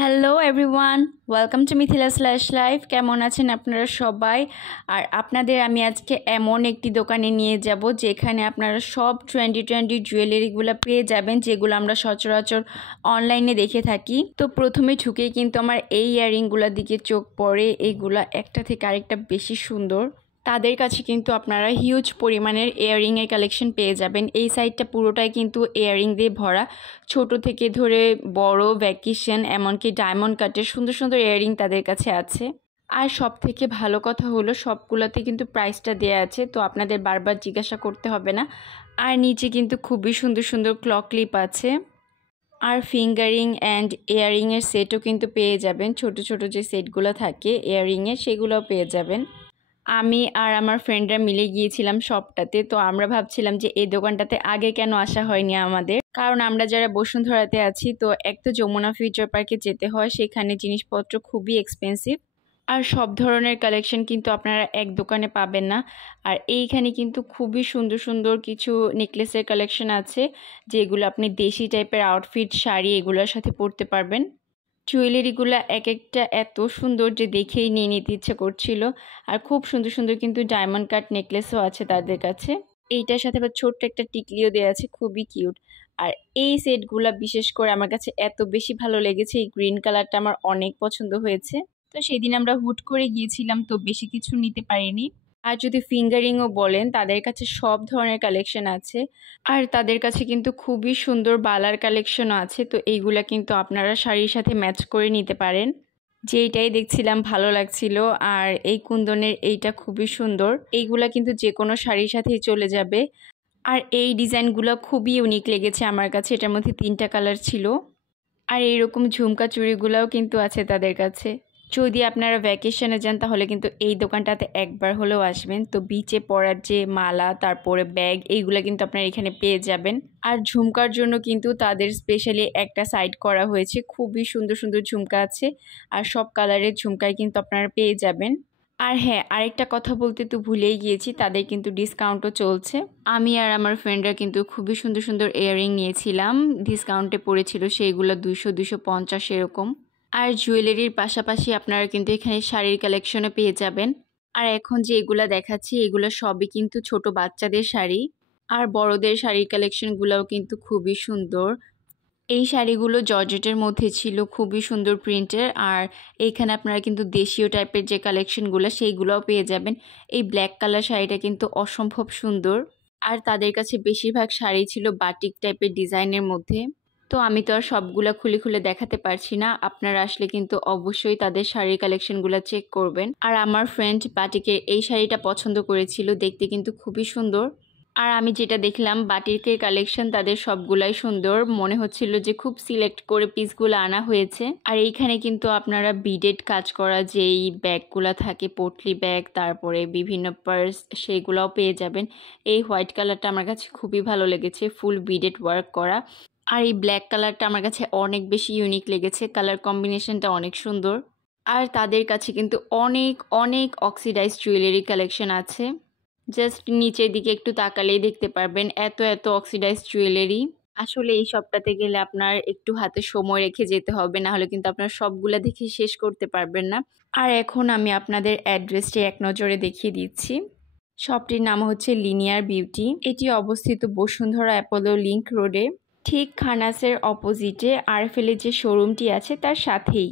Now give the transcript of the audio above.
Hello everyone, welcome to Mithila slash life. কেমন আছেন আপনারা সবাই? আর আপনাদের আমি আজকে এমন একটি দোকানে নিয়ে যাব যেখানে আপনারা সব 2020 জুয়েলারিগুলো পেয়ে যাবেন, যেগুলো আমরা সচরাচর অনলাইনে দেখে থাকি। তো প্রথমে ঢুকেই কিন্তু আমার এই ইয়াররিংগুলোর দিকে চোখ পড়ে। এইগুলা একটা থেকে আরেকটা বেশি সুন্দর। তাদের কাছে কিন্তু আপনারা হিউজ পরিমাণের ইয়াররিংয়ের কালেকশন পেয়ে যাবেন। এই সাইডটা পুরোটাই কিন্তু ইয়াররিং দিয়ে ভরা, ছোট থেকে ধরে বড়, ভ্যাকেশন, এমনকি ডায়মন্ড কাটের সুন্দর সুন্দর ইয়াররিং তাদের কাছে আছে। আর সব থেকে ভালো কথা হলো সবগুলোতে কিন্তু প্রাইসটা দেয়া আছে, তো আপনাদের বারবার জিজ্ঞাসা করতে হবে না। আর নিচে কিন্তু খুবই সুন্দর সুন্দর ক্লক ক্লিপ আছে। আর ফিঙ্গারিং অ্যান্ড ইয়াররিংয়ের সেটও কিন্তু পেয়ে যাবেন। ছোট ছোট যে সেটগুলো থাকে ইয়াররিংয়ের, সেগুলোও পেয়ে যাবেন। আমি আর আমার ফ্রেন্ডরা মিলে গিয়েছিলাম শপটাতে। তো আমরা ভাবছিলাম যে এই দোকানটাতে আগে কেন আসা হয়নি আমাদের, কারণ আমরা যারা বসুন্ধরাতে আছি, তো এক তো যমুনা ফিউচার পার্কে যেতে হয়, সেখানে জিনিসপত্র খুবই এক্সপেন্সিভ। আর সব ধরনের কালেকশন কিন্তু আপনারা এক দোকানে পাবেন না। আর এইখানে কিন্তু খুবই সুন্দর সুন্দর কিছু নেকলেসের কালেকশন আছে, যেগুলো আপনি দেশি টাইপের আউটফিট, শাড়ি এগুলোর সাথে পরতে পারবেন। জুয়েলারিগুলো এক একটা এত সুন্দর যে দেখেই নিয়ে নিতে ইচ্ছে করছিল। আর খুব সুন্দর সুন্দর কিন্তু ডায়মন্ড কাট নেকলেসও আছে তাদের কাছে। এইটার সাথে আবার ছোট্ট একটা টিকলিও দেওয়া আছে, খুবই কিউট। আর এই সেটগুলা বিশেষ করে আমার কাছে এত বেশি ভালো লেগেছে, এই গ্রিন কালারটা আমার অনেক পছন্দ হয়েছে। তো সেদিন আমরা হুট করে গিয়েছিলাম, তো বেশি কিছু নিতে পারিনি। আর যদি ফিঙ্গারিংও বলেন, তাদের কাছে সব ধরনের কালেকশন আছে। আর তাদের কাছে কিন্তু খুবই সুন্দর বালার কালেকশনও আছে, তো এইগুলা কিন্তু আপনারা শাড়ির সাথে ম্যাচ করে নিতে পারেন। যেইটাই দেখছিলাম ভালো লাগছিল। আর এই কুন্দনের এইটা খুবই সুন্দর, এইগুলা কিন্তু যে কোনো শাড়ির সাথেই চলে যাবে। আর এই ডিজাইনগুলো খুবই ইউনিক লেগেছে আমার কাছে, এটার মধ্যে 3টা কালার ছিল। আর এইরকম ঝুমকা চুড়িগুলোও কিন্তু আছে তাদের কাছে। যদি আপনারা ভ্যাকেশনে যান তাহলে কিন্তু এই দোকানটাতে একবার হলেও আসবেন। তো বিচে পরার যে মালা, তারপরে ব্যাগ, এইগুলো কিন্তু আপনারা এখানে পেয়ে যাবেন। আর ঝুমকার জন্য কিন্তু তাদের স্পেশালি একটা সাইড করা হয়েছে, খুবই সুন্দর সুন্দর ঝুমকা আছে। আর সব কালারের ঝুমকাই কিন্তু আপনারা পেয়ে যাবেন। আর হ্যাঁ, আরেকটা কথা বলতে তো ভুলেই গিয়েছি, তাদের কিন্তু ডিসকাউন্টও চলছে। আমি আর আমার ফ্রেন্ডরা কিন্তু খুবই সুন্দর সুন্দর ইয়াররিং নিয়েছিলাম, ডিসকাউন্টে পড়েছিল সেইগুলো 200-250 এরকম। আর জুয়েলারির পাশাপাশি আপনারা কিন্তু এখানে শাড়ির কালেকশনও পেয়ে যাবেন। আর এখন যে এগুলা দেখাচ্ছি, এগুলো সবই কিন্তু ছোট বাচ্চাদের শাড়ি। আর বড়দের শাড়ির কালেকশনগুলোও কিন্তু খুবই সুন্দর। এই শাড়িগুলো জর্জেটের মধ্যে ছিল, খুবই সুন্দর প্রিন্টের। আর এইখানে আপনারা কিন্তু দেশীয় টাইপের যে কালেকশনগুলো, সেইগুলোও পেয়ে যাবেন। এই ব্ল্যাক কালার শাড়িটা কিন্তু অসম্ভব সুন্দর। আর তাদের কাছে বেশিরভাগ শাড়ি ছিল বাটিক টাইপের ডিজাইনের মধ্যে। তো আমি তো আর সবগুলা খুলে খুলে দেখাতে পারছি না, আপনারা আসলে কিন্তু অবশ্যই তাদের শাড়ির কালেকশনগুলো চেক করবেন। আর আমার ফ্রেন্ড বাটিকের এই শাড়িটা পছন্দ করেছিল, দেখতে কিন্তু খুবই সুন্দর। আর আমি যেটা দেখলাম, বাটিকের কালেকশন তাদের সবগুলাই সুন্দর, মনে হচ্ছিল যে খুব সিলেক্ট করে পিসগুলো আনা হয়েছে। আর এইখানে কিন্তু আপনারা বিডেড কাজ করা যেই ব্যাগগুলো থাকে, পটলি ব্যাগ, তারপরে বিভিন্ন পার্স, সেইগুলোও পেয়ে যাবেন। এই হোয়াইট কালারটা আমার কাছে খুবই ভালো লেগেছে, ফুল বিডেড ওয়ার্ক করা। আর এই ব্ল্যাক কালারটা আমার কাছে অনেক বেশি ইউনিক লেগেছে, কালার কম্বিনেশনটা অনেক সুন্দর। আর তাদের কাছে কিন্তু অনেক অনেক অক্সিডাইজ জুয়েলারি কালেকশন আছে। জাস্ট নিচের দিকে একটু তাকালেই দেখতে পারবেন এত এত অক্সিডাইজ জুয়েলারি। আসলে এই শপটাতে গেলে আপনার একটু হাতে সময় রেখে যেতে হবে, না হলে কিন্তু আপনার সবগুলা দেখে শেষ করতে পারবেন না। আর এখন আমি আপনাদের অ্যাড্রেসটি এক নজরে দেখিয়ে দিচ্ছি। শপটির নাম হচ্ছে লিনিয়ার বিউটি। এটি অবস্থিত বসুন্ধরা অ্যাপোলো লিংক রোডে, ঠিক খানাসের অপোজিটে আরএফএল এর যে শোরুমটি আছে তার সাথেই।